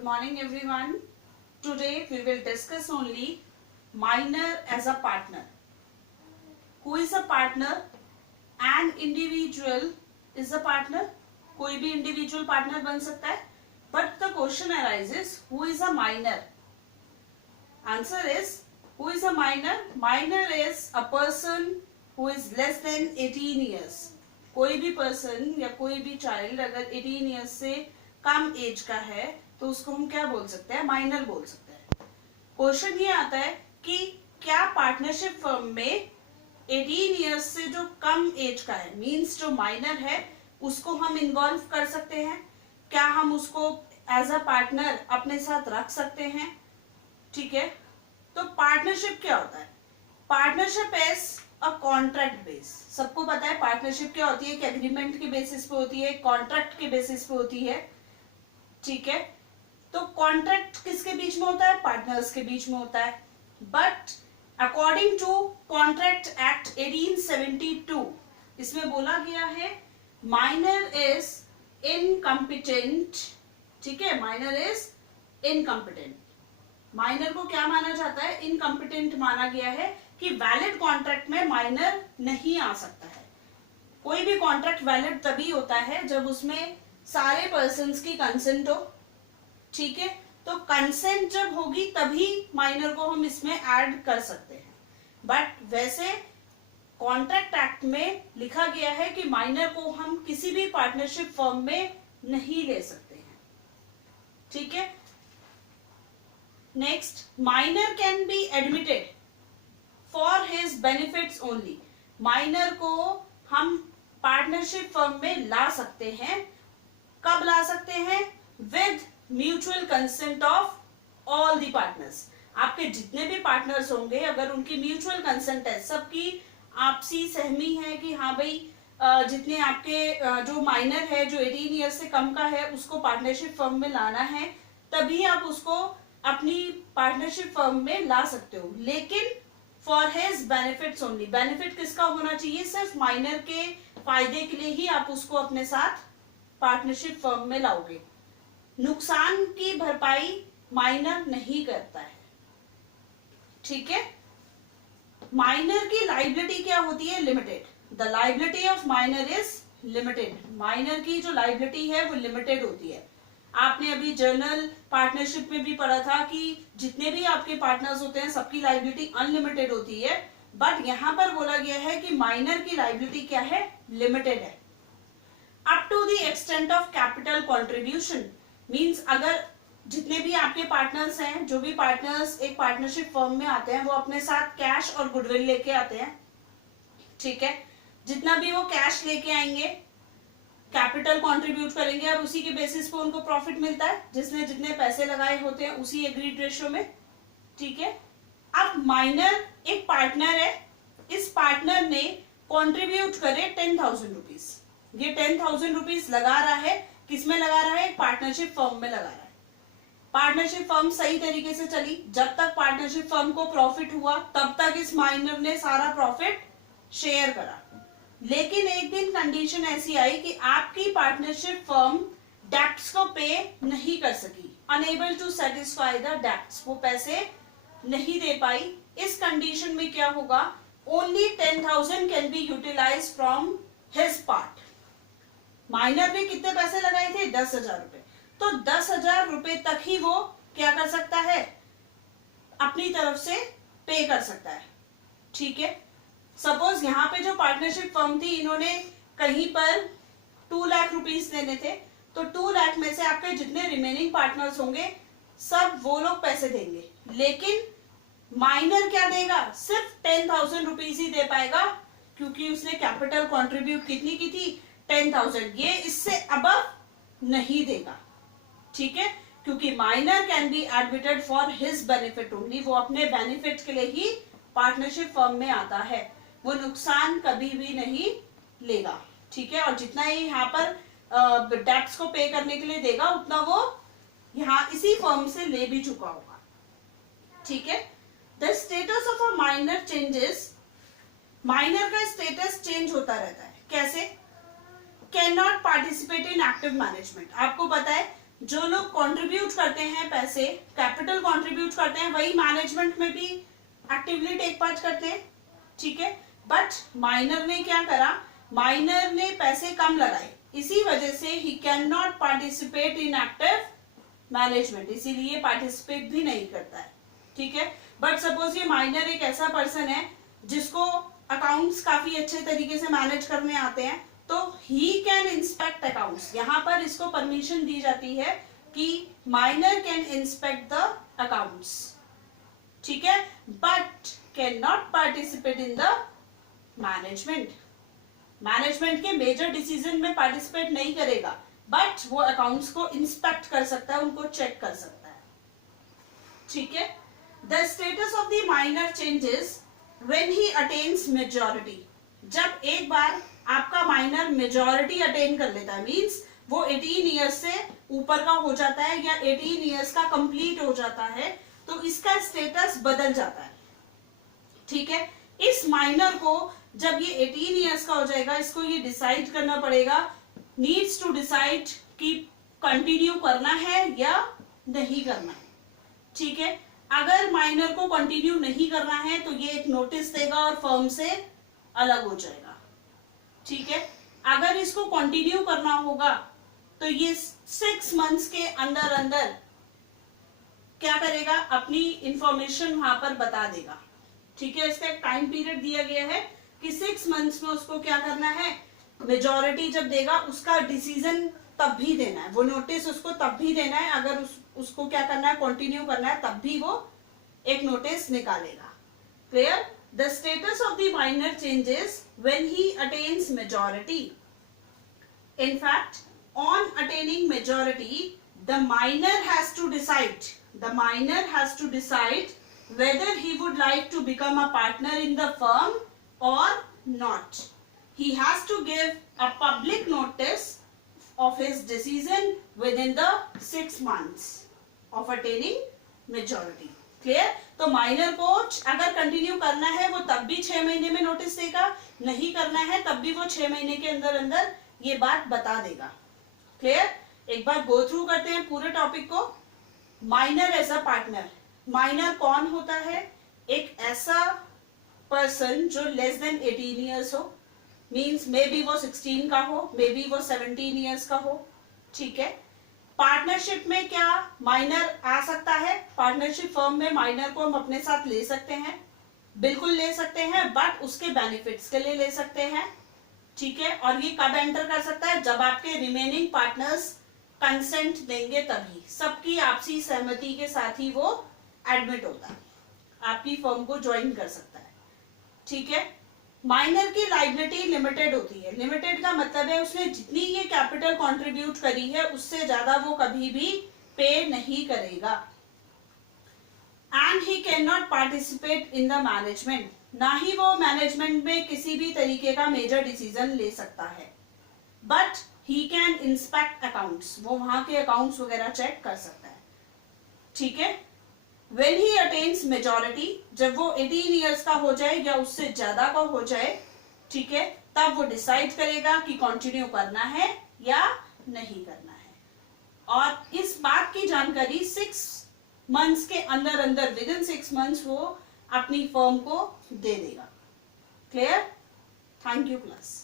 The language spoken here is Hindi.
Good morning everyone. Today we will discuss only minor as a partner. Who is a partner? An individual is a partner. कोई भी individual partner बन सकता है. But the question arises, who is a minor? Answer is, who is a minor? Minor is a person who is less than 18 years. कोई भी person या कोई भी child अगर 18 years से कम एज का है तो उसको हम क्या बोल सकते हैं? माइनर बोल सकते हैं. क्वेश्चन ये आता है कि क्या पार्टनरशिप फर्म में 18 इयर्स से जो कम एज का है मींस जो माइनर है उसको हम इन्वॉल्व कर सकते हैं? क्या हम उसको एज अ पार्टनर अपने साथ रख सकते हैं? ठीक है, तो पार्टनरशिप क्या होता है? Partnership is a contract base. सबको पता है पार्टनरशिप क्या होती है. एक एग्रीमेंट के बेसिस पे होती है, कॉन्ट्रैक्ट के बेसिस पे होती है. ठीक है, तो कॉन्ट्रैक्ट किसके बीच में होता है? पार्टनर्स के बीच में होता है. But according to contract act 1872 इसमें बोला गया है माइनर इज इनकम्पिटेंट. ठीक है, माइनर इज इनकम्पिटेंट. माइनर को क्या माना जाता है? इनकम्पिटेंट माना गया है कि वैलिड कॉन्ट्रैक्ट में माइनर नहीं आ सकता है. कोई भी कॉन्ट्रैक्ट वैलिड तभी होता है जब उसमें सारे पर्सन्स की कंसेंट हो. ठीक है, तो कंसेंट जब होगी तभी माइनर को हम इसमें ऐड कर सकते हैं. बट वैसे कॉन्ट्रैक्ट एक्ट में लिखा गया है कि माइनर को हम किसी भी पार्टनरशिप फर्म में नहीं ले सकते हैं. ठीक है, next, minor can be admitted for his benefits only. Minor को हम पार्टनरशिप फर्म में ला सकते हैं. कब ला सकते हैं? With mutual consent of all the partners. आपके जितने भी पार्टनर्स होंगे अगर उनकी म्यूचुअल कंसेंट है, सबकी आपसी सहमी है कि हाँ भाई जितने आपके जो माइनर है जो 18 ईयर से कम का है उसको पार्टनरशिप फर्म में लाना है, तभी आप उसको अपनी पार्टनरशिप फर्म में ला सकते हो. लेकिन for his benefits only. Benefit किसका होना चाहिए? सिर्फ माइनर के फायदे के लिए ही आप उसको अपने साथ पार्टनरशिप फर्म में लाओगे. नुकसान की भरपाई माइनर नहीं करता है. ठीक है, माइनर की लाइबिलिटी क्या होती है? Limited. The liability of minor is limited. Minor की जो लाइबिलिटी है वो लिमिटेड होती है. आपने अभी जर्नल पार्टनरशिप में भी पढ़ा था कि जितने भी आपके पार्टनर्स होते हैं सबकी लाइबिलिटी अनलिमिटेड होती है. बट यहां पर बोला गया है कि माइनर की लाइबिलिटी क्या है? लिमिटेड है. Up to the extent of capital contribution. Means अगर जितने भी आपके पार्टनर्स हैं, जो भी पार्टनर्स एक पार्टनरशिप फर्म में आते हैं वो अपने साथ कैश और गुडविल लेके आते हैं. ठीक है, जितना भी वो कैश लेके आएंगे कैपिटल कंट्रीब्यूट करेंगे और उसी के बेसिस पे उनको प्रॉफिट मिलता है. जिसने जितने पैसे लगाए होते हैं उसी एग्रीड रेशियो में. ठीक है, अब माइनर एक पार्टनर है. इस पार्टनर ने कंट्रीब्यूट करे 10,000 रुपीज. ये 10,000 रुपीज लगा रहा है. किसमें लगा रहा है? एक पार्टनरशिप फर्म में लगा रहा है. पार्टनरशिप फर्म सही तरीके से चली. जब तक पार्टनरशिप फर्म को प्रॉफिट हुआ तब तक इस माइनर ने सारा प्रॉफिट शेयर करा. लेकिन एक दिन कंडीशन ऐसी आई कि आपकी पार्टनरशिप फर्म डेब्ट्स को पे नहीं कर सकी. Unable to satisfy the debts. वो पैसे नहीं दे पाई. इस कंडीशन में क्या होगा? Only 10,000 can be utilise from his part. Minor ने कितने पैसे लगाए थे? 10,000 रुपए. तो 10,000 रुपए तक ही वो क्या कर सकता है? अपनी तरफ से पे कर सकता है. ठीक है, सपोज यहाँ पे जो पार्टनरशिप फर्म थी इन्होंने कहीं पर 2 लाख रुपीस देने थे, तो 2 लाख में से आपके जितने रिमेनिंग पार्टनर्स होंगे सब वो लोग पैसे देंगे. लेकिन माइनर क्या देगा? सिर्फ 10,000 रुपीज ही दे पाएगा क्योंकि उसने कैपिटल कंट्रीब्यूट कितनी की थी? 10,000. ये इससे अबव नहीं देगा. ठीक है, क्योंकि minor can be admitted for his benefit only. वो अपने बेनिफिट के लिए ही पार्टनरशिप फर्म में आता है. वो नुकसान कभी भी नहीं लेगा. ठीक है, और जितना ही यहाँ पर डेब्ट्स को पे करने के लिए देगा उतना वो यहाँ इसी फर्म से ले भी चुका होगा. ठीक है, the status of a minor changes. Minor का स्टेटस चेंज होता रहता है. कैसे? Can not participate in active management. आपको पता है जो लोग कंट्रीब्यूट करते हैं पैसे, कैपिटल कंट्रीब्यूट करते हैं, वही मैनेजमेंट में भी एक्टिवली टेक पार्ट करते हैं, ठीक है। बट माइनर ने क्या करा, माइनर ने पैसे कम लगाए, इसी वजह से he can not participate in active management, इसीलिए पार्टिसिपेट भी नहीं करता है, ठीक है। बट सपोज ये माइनर एक ऐसा पर्सन है जिसको अकाउंट्स काफी अच्छे तरीके से मैनेज करने आते हैं, तो ही कैन इंस्पेक्ट अकाउंट्स, यहाँ पर इसको परमिशन दी जाती है कि minor can inspect the accounts, ठीक है, but can not participate in the management. Management के मेजर डिसीजन में पार्टिसिपेट नहीं करेगा, बट वो अकाउंट्स को इंस्पेक्ट कर सकता है, उनको चेक कर सकता है, ठीक है। The status of the minor changes when he attains majority, जब एक बार आपका माइनर मेजॉरिटी अटेन कर लेता है, मींस वो 18 इयर्स से ऊपर का हो जाता है या 18 इयर्स का कंप्लीट हो जाता है, तो इसका स्टेटस बदल जाता है, ठीक है। इस माइनर को जब ये 18 इयर्स का हो जाएगा, इसको ये डिसाइड करना पड़ेगा, नीड्स टू डिसाइड कि कंटिन्यू करना है या नहीं करना है, ठीक है। अगर माइनर को कंटिन्यू नहीं करना है तो ये एक नोटिस देगा और फर्म से अलग हो जाएगा, ठीक है। अगर इसको कंटिन्यू करना होगा तो ये 6 मंथ्स के अंदर अंदर क्या करेगा, अपनी इंफॉर्मेशन वहां पर बता देगा, ठीक है। इसका एक टाइम पीरियड दिया गया है कि 6 मंथ्स में उसको क्या करना है, मेजॉरिटी जब देगा उसका डिसीजन तब भी देना है, वो नोटिस उसको तब भी देना है, अगर उसको क्या करना है, कंटिन्यू करना है, तब भी वो एक नोटिस निकालेगा। Clear? The status of the minor changes when he attains majority. In fact, on attaining majority, the minor has to decide whether he would like to become a partner in the firm or not. He has to give a public notice of his decision within the 6 months of attaining majority. Clear? तो माइनर को अगर कंटिन्यू करना है वो तब भी 6 महीने में नोटिस देगा, नहीं करना है तब भी वो 6 महीने के अंदर अंदर ये बात बता देगा। क्लियर? एक बार गो थ्रू करते हैं पूरे टॉपिक को। Minor as a partner, minor कौन होता है, एक ऐसा पर्सन जो लेस देन 18 इयर्स हो, मींस मे बी वो 16 का हो, मे बी वो 17 इयर्स का हो, ठीक है। पार्टनरशिप में क्या माइनर आ सकता है, पार्टनरशिप फर्म में माइनर को हम अपने साथ ले सकते हैं, बिल्कुल ले सकते हैं, बट उसके बेनिफिट्स के लिए ले सकते हैं, ठीक है। और ये कब एंटर कर सकता है, जब आपके रिमेनिंग पार्टनर्स कंसेंट देंगे, तभी सबकी आपसी सहमति के साथ ही वो एडमिट होता है, आपकी फर्म को ज्वाइन कर सकता है, ठीक है। माइनर की लायबिलिटी लिमिटेड होती है, लिमिटेड का मतलब है उसने जितनी ये कैपिटल कंट्रीब्यूट करी है उससे ज्यादा वो कभी भी पे नहीं करेगा। And he can not participate in the management, ना ही वो मैनेजमेंट में किसी भी तरीके का मेजर डिसीजन ले सकता है, but he can inspect accounts, वो वहां के अकाउंट्स वगैरह चेक कर सकता है, ठीक है। When he attains majority, जब वो 18 इयर्स का हो जाए या उससे ज्यादा का हो जाए, ठीक है, तब वो डिसाइड करेगा कि कंटिन्यू करना है या नहीं करना है। और इस बात की जानकारी 6 मंथ्स के अंदर अंदर, विद इन 6 मंथ्स वो अपनी फर्म को दे देगा। क्लियर? Thank you class.